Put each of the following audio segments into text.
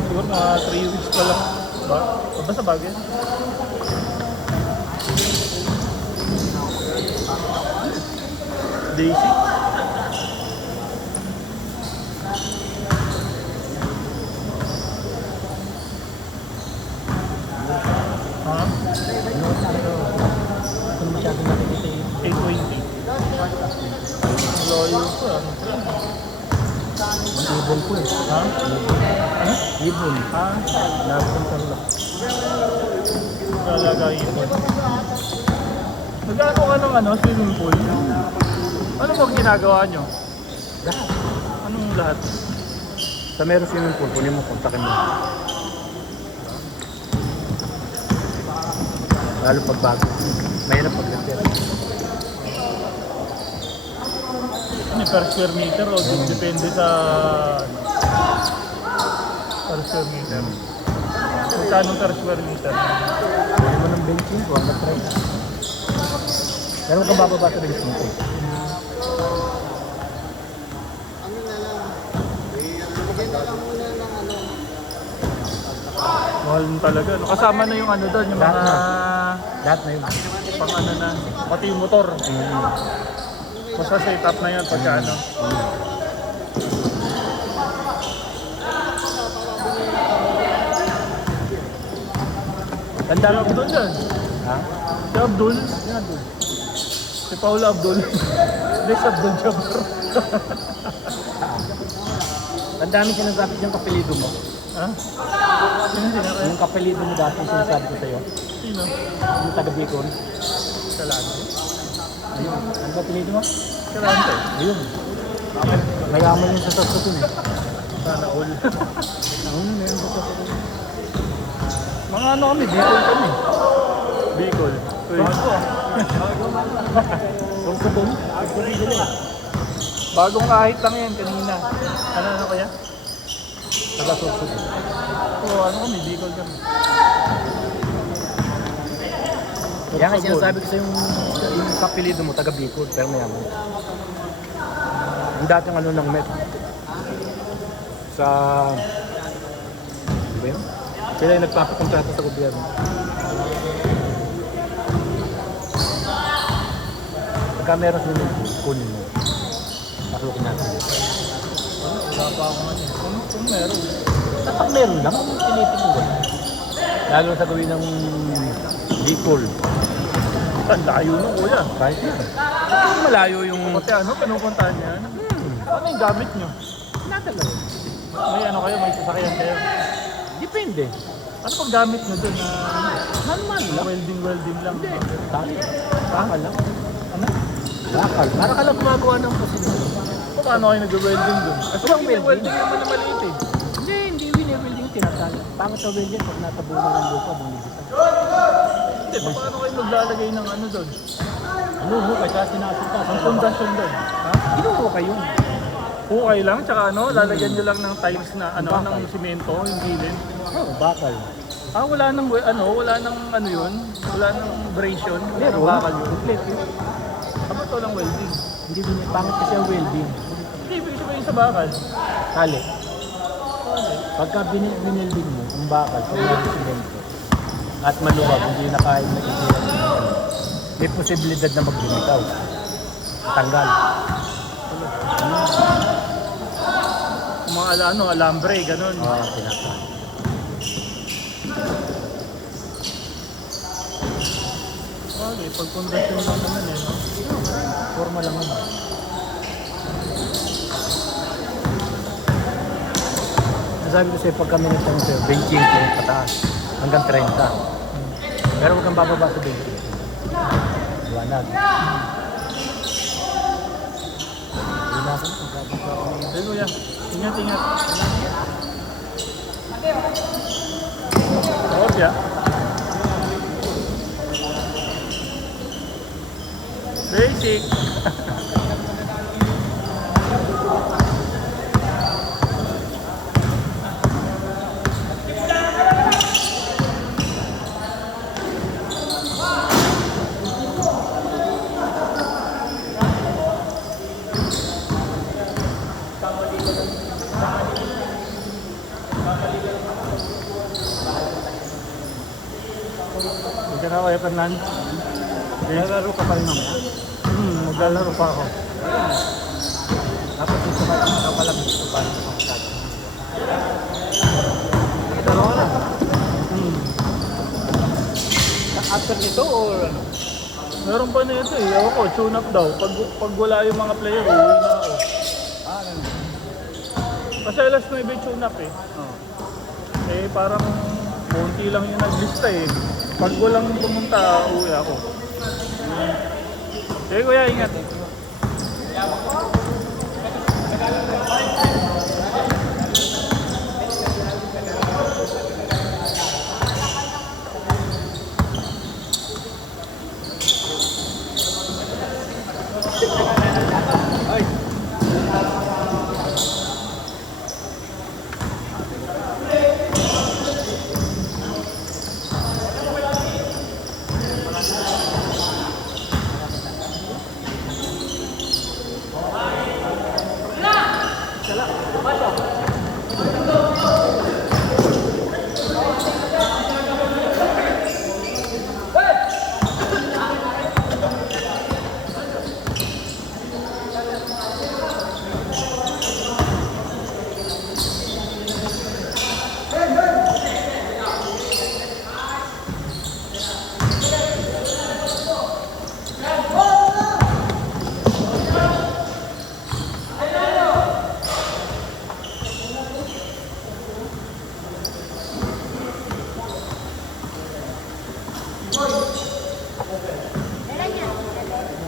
Siguro mga 3 weeks pa lang. Basta bagay. Daisy. Ha? Ito masyadong nakikita yun. 820. Loyo ko ano? Ang ibon ko eh. Ha? Ano? Ibon. Ah, Napunta lang. lalagay ito. Nagano ka ng ano, swimming pool? Ano bang ginagawa nyo? Lahat. Anong lahat? Sa meron swimming pool, kunin mo, kontakin mo. Lalo pag bago. Mahirap pag-repair. Ano, per square meter o depende sa per square meter? Magkano per square meter? Kunin mo ng benching ko, hanggang try. Pero huwag kang bababa sa benching ko. Mahal talaga. No? Kasama na yung ano doon, yung Lahat mga Lahat na yun. pang ano na, pati yung motor. Basta set up na yan pagka ano. Tanda Si mo Abdul yan. Ha? Si Abdul. Yan doon. Si Paula Abdul. Hindi si Abdul Jabbar. Ang dami sinasabi siyang kapilido mo. Ha? Sino sinakay? Yung kapilido mo dati sinasabi ko sa'yo. Sino? Yung taga Bicol. Kalante. Ayun. Ano ba apelido mo? Kalante. Ayun. Mayaman yung sa sasasun eh. Sana all. Ano na yun sa sasasun? Mga ano kami, Bicol kami. Bicol. Uy. Kung sa doon, Bagong kahit lang yan kanina. Ano kaya? taga Sorsogon. Oo, ano kami, Bicol kami. Kaya nga sinasabi ko sa yung kapilido mo, taga Bicol, pero mayaman. Yung dating ano ng Met. Sa... Ano ba yun? Sila yung nagpapakontrata sa gobyerno. Pagka meron sila kunin mo. Pasukin natin. Wala pa ako man eh. Kung meron. Kapag meron lang, pilitin mo. Lalo sa gawin ng Bicol. Ang layo nung kuya. Kahit yun. Malayo yung... Pati ano, pinupuntahan niya. Ano yung gamit nyo? Natalaga. May ano kayo, may sasakyan kayo. Depende. Ano pang gamit nyo dun na Man lang. welding lang? Tali. Bakal lang. Ano? Bakal. Para ka lang gumagawa ng kusina. Paano kayo nag-welding dun? Kasi Walang yung welding welding. naman na maliit eh. Hindi wini-welding tinatali. Pangit sa welding pag natabunan ng lupa, bumibita. Hindi, paano kayo maglalagay ng ano dun? Ano ho, kaya sinasita. Ang pundasyon dun? Ha? Ginuho kayo. Hukay lang, tsaka ano, lalagyan nyo lang ng tiles na ano, ng simento, yung gilid. Oo, bakal. Ah, wala nang wala nang ano yun, wala nang abrasion, wala nang Meron. bakal yun. Complete yun. Ano to lang welding? Hindi din pangit kasi ang welding. Hindi, ibig sabihin sa bakal. Tali. Pagka binelding mo, ang bakal, pag may simento, at maluwag, hindi na kaya nagigilap. May posibilidad na magbumitaw. Tanggal. Yung mga ano, alambre, ganun. Oo, tinatali. Okay, pag pundasyon lang naman eh. No? Forma lang naman. Nasabi ko sa'yo, pag kami nagtanong sa'yo, 25 pataas, hanggang 30. Pero huwag kang bababa sa 20. Liwanag. Liwanag, kung bababa ko na Hey kuya, ingat, ingat. Huwag ya. Basic. Kuya Fernan? Naglalaro ka pa rin mamaya? Maglalaro pa ako. Tapos dito ka pala gusto pa rin ako sa akin. Dalawa na. After nito or ano? Meron pa na ito eh. Ewan ko, tune up daw. Pag wala yung mga player, uwi na ako. Ganun. Kasi alas 9 tune up eh. Eh parang konti lang yung naglista eh. Pag walang pumunta, uwi ako. Sige kuya, ingat.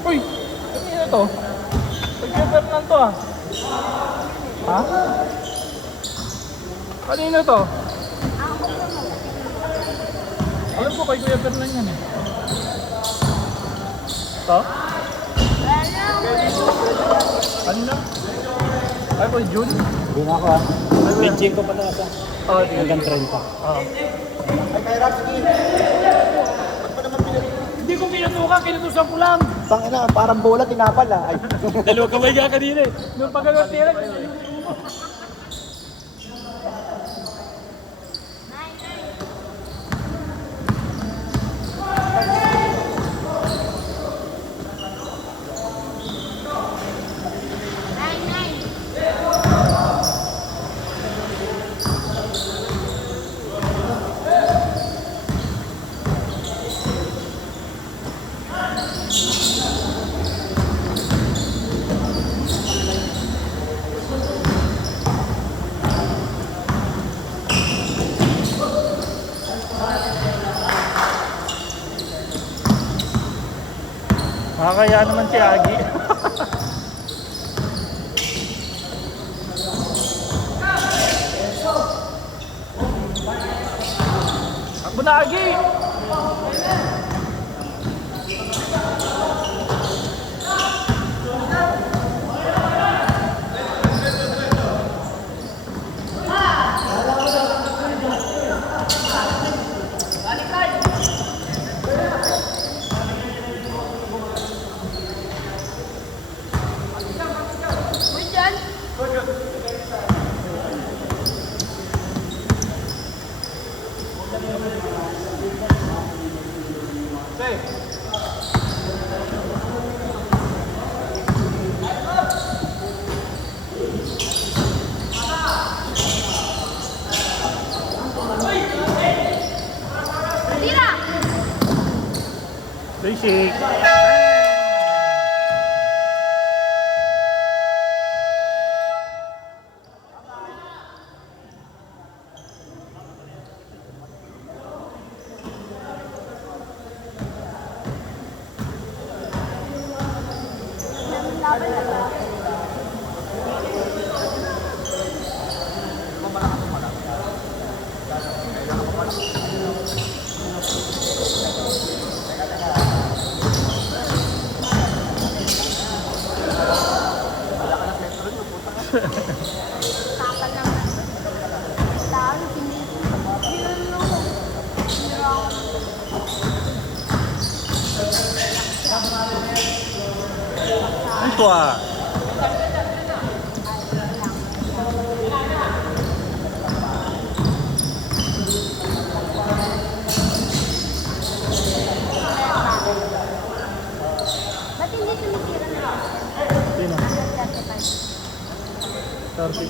Uy! Kanina to? Pag-cover lang to ah. Ha? Kanina to? Alam ko kay Kuya Fernan yan eh. To? Kanina? Ay ko, June? Hindi na ako ah. Benching ko pa na sa Oo, di. hanggang 30. Oo. Hindi ko pinatuka, kinutusan ko lang. Tangina, parang bola tinapal ah. Ay. Dalawa kamay ka kanina eh. Nung pagkagat tira, makakaya naman si Agi. Ang bunagi! Basic. Ito ah.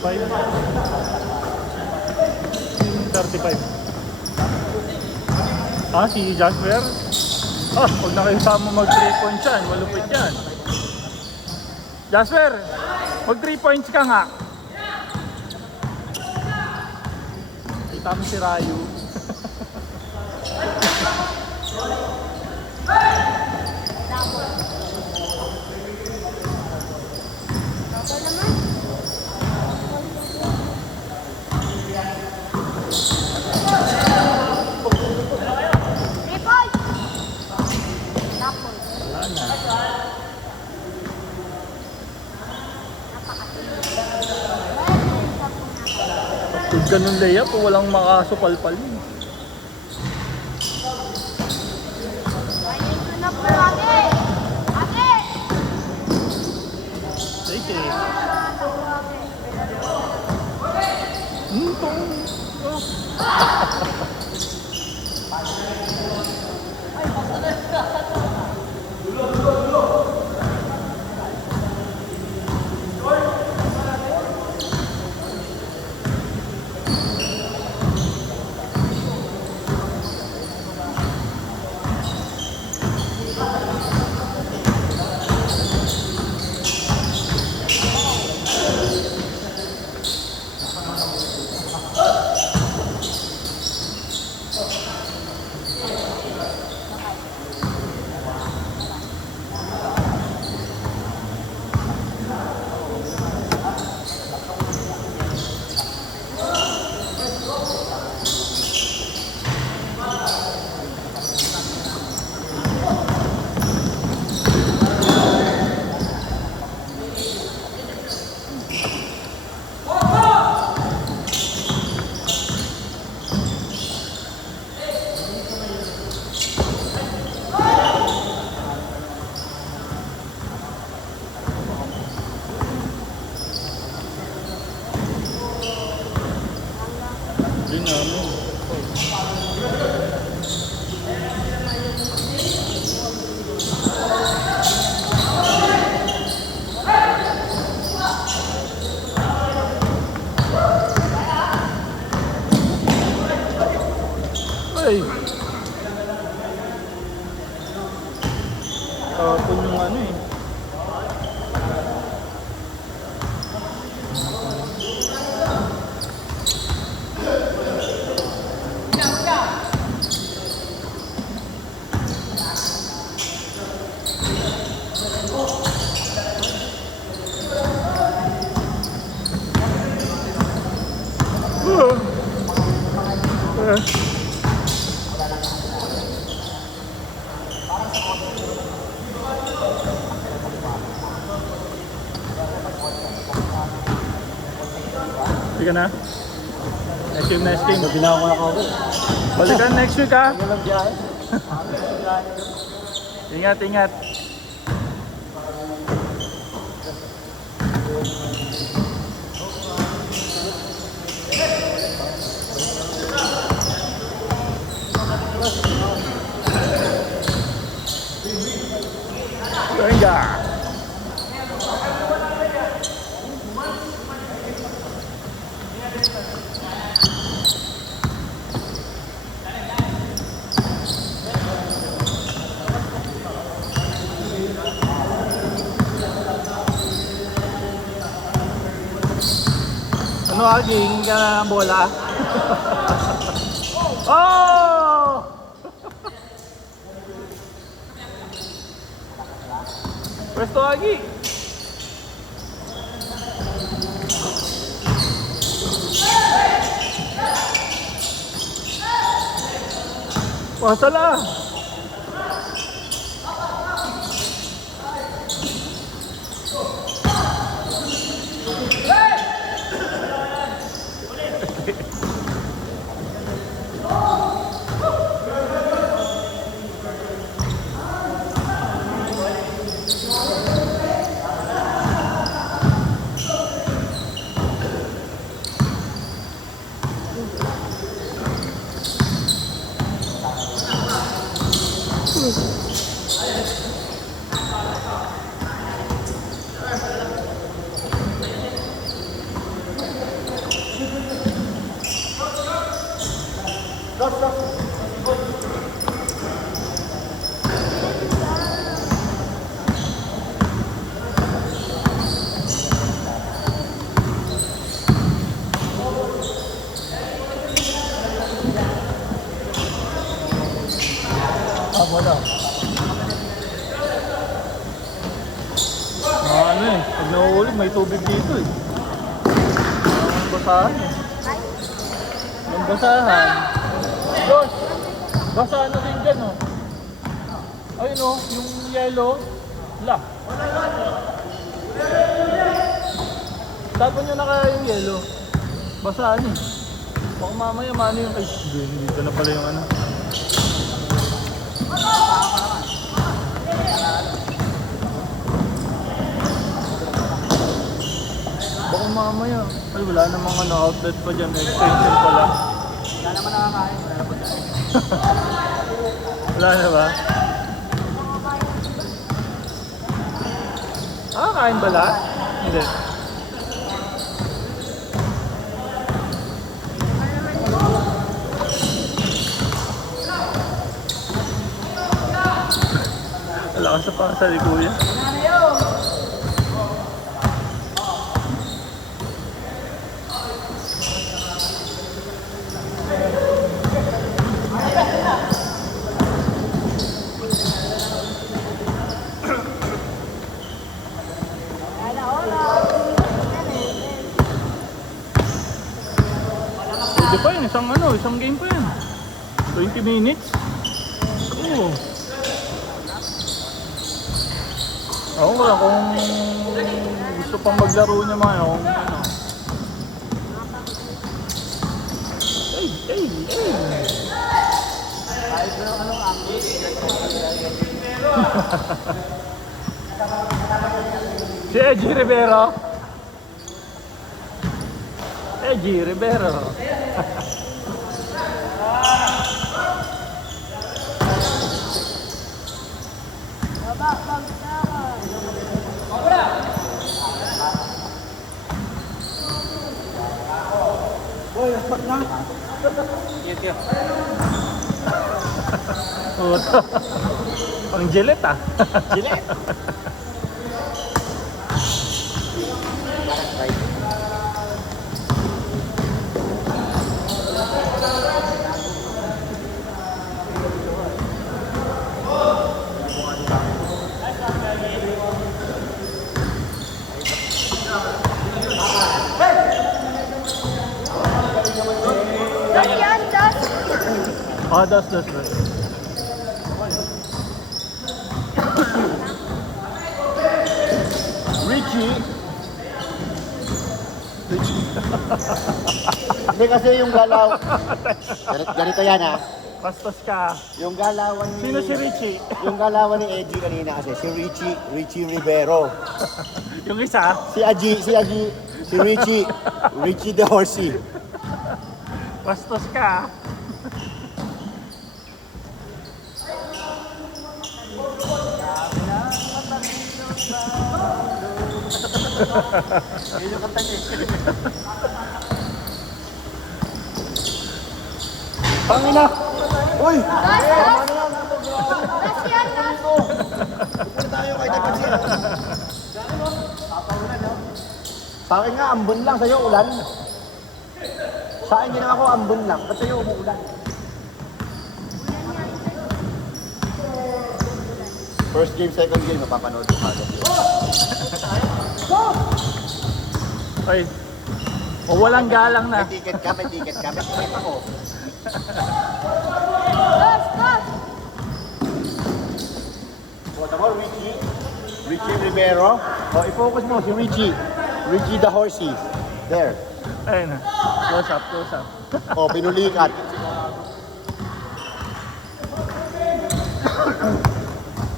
35. 35. Ah, si Jasper? Ah, huwag na kayo sama mag 3 points yan. Malupit yan. Jasper, mag 3 points ka nga. Kita mo si Rayu. Kung ganun layup, walang makasupalpal yun. Sige. Yun na mo. Ay! Tapon yung ano eh. Sige na. Next game, next game. Sabi na ako nakauwi. Balikan next week ha. Ano lang biyahe? Ingat, ingat. Venga. Ano aging ka ng bola? Oh! Pwesto agi. Wasala. Ah, wala. Ano eh, pag nauulit may tubig dito eh. Ang basahan eh. Ang basahan. Josh, basahan na din dyan oh. Ayun oh, yung yellow. Wala. Tapon nyo na kaya yung yellow. Basahan eh. Baka mamaya mano yung ay, dito na pala yung ano. Baka mamaya. Ay, wala namang ano, outlet pa dyan. Extension pala. Wala naman nakakain. Wala na ba? Ah, kain ba lahat? Hindi. Wala ka sa pasa ni Kuya. Pwede pa yun, isang game pa yun. 20 minutes. Oo. Ako wala kung gusto pang maglaro niya mga kung ano. Ay. Si Eji Rivero. Eji Rivero. Puto. Pang Gillette ah. Gillette? Ah, das. Richie. Hindi kasi yung galaw. Ganito yan ha. Pastos ka. Yung galawan ni... Sino si Richie? Yung galawan ni Eddie kanina kasi, si Richie Rivero. Yung isa? Si Richie the Horsey. Pastos ka. Yun yung kanta niya. Pangina! Uy! Tayo kay Tapansin. Sa akin nga, ambon lang. Sa'yo, ulan. Sa akin din ako, ambon lang. Ba't sa'yo umuulan? First game, second game, mapapanood ko agad yun. Ay. O walang galang na. May ticket ka. May ticket ako. O, tama, Richie Rivero. O, i-focus mo si Richie the Horsey. There. Ayun na. Close up. O, pinulikat.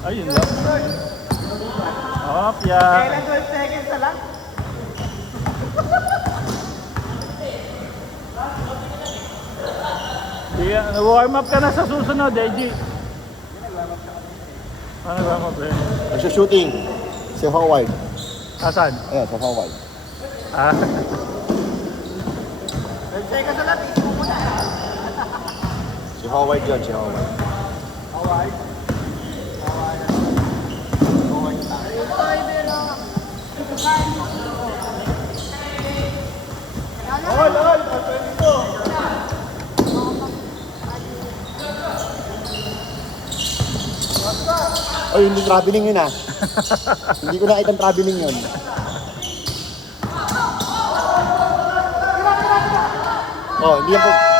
Ayun lang. Opya. Kailan 12 seconds na lang? Warm up ka na sa susunod, Eji. Ano ba mo, pre? Nagsushooting. Si Howard. Asan? Ayan, sa Howard. Ah. 12 seconds na lang, isip mo na. Si Howard yun, si Howard. Oh, hindi traveling yun ah. Hindi ko nakita traveling yun. Oh, hindi yan po.